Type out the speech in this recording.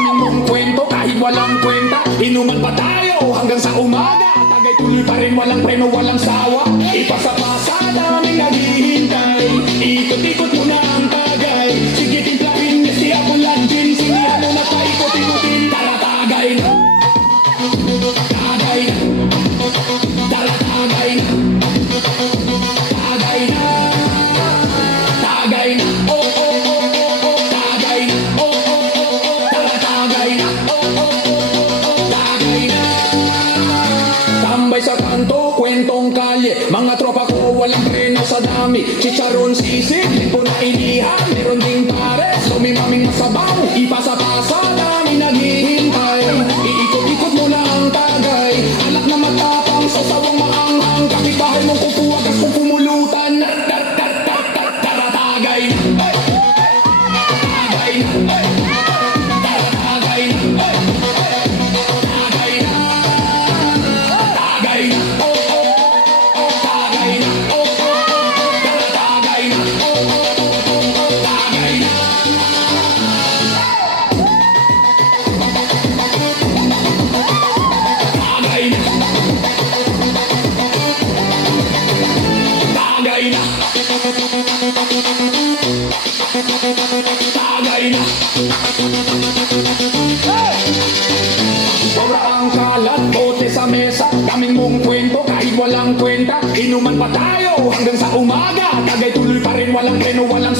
Daming mong kwento kahit walang kwenta. Inuman pa tayo hanggang sa umaga. Tagay tuloy pa rin, walang preno, walang sawa. Ipasa-pasa, daming naghihintay. Ikot-ikot mo na ang tagay. Sige, timplahin niya si Abulan Gin. Sinihan mo na paikot-ikotin. Tara, tagay na. Tagay na. Tara, tagay na. Tagay na. Tagay na. Oh, oh, oh, oh, oh. Tagay na. Oh, oh, oh, oh. Tara, tagay na. Oh, oh, oh, oh. Tagay na. Tambay sa kanto, kwentong kalye. Mga tropa ko walang preno sa dami. Chicharon, sisig, lipo na inihan. Meron ding pares, lumimaming masabaw. Ipasa-pasa, dami naghihintay. Iikot-ikot mo na ang tagay. Alak na matapang, sa sawang maanghang. Kapitbahay mong kupuwag at pupumulutan. Tara, tagay na. Tagay na. Tara, tagay na. Tagay na. Tagay na. Oh, oh, oh. Tagay na. Oh, oh, oh. Tara, tagay na. Oh, oh, oh. Tagay na. Tagay na. Tagay na. Tagay na. Sobra ang kalat, bote sa mesa. Daming mong kwento kahit walang kwenta. Inuman pa tayo hanggang sa umaga. Tagay tuloy pa rin, walang preno, walang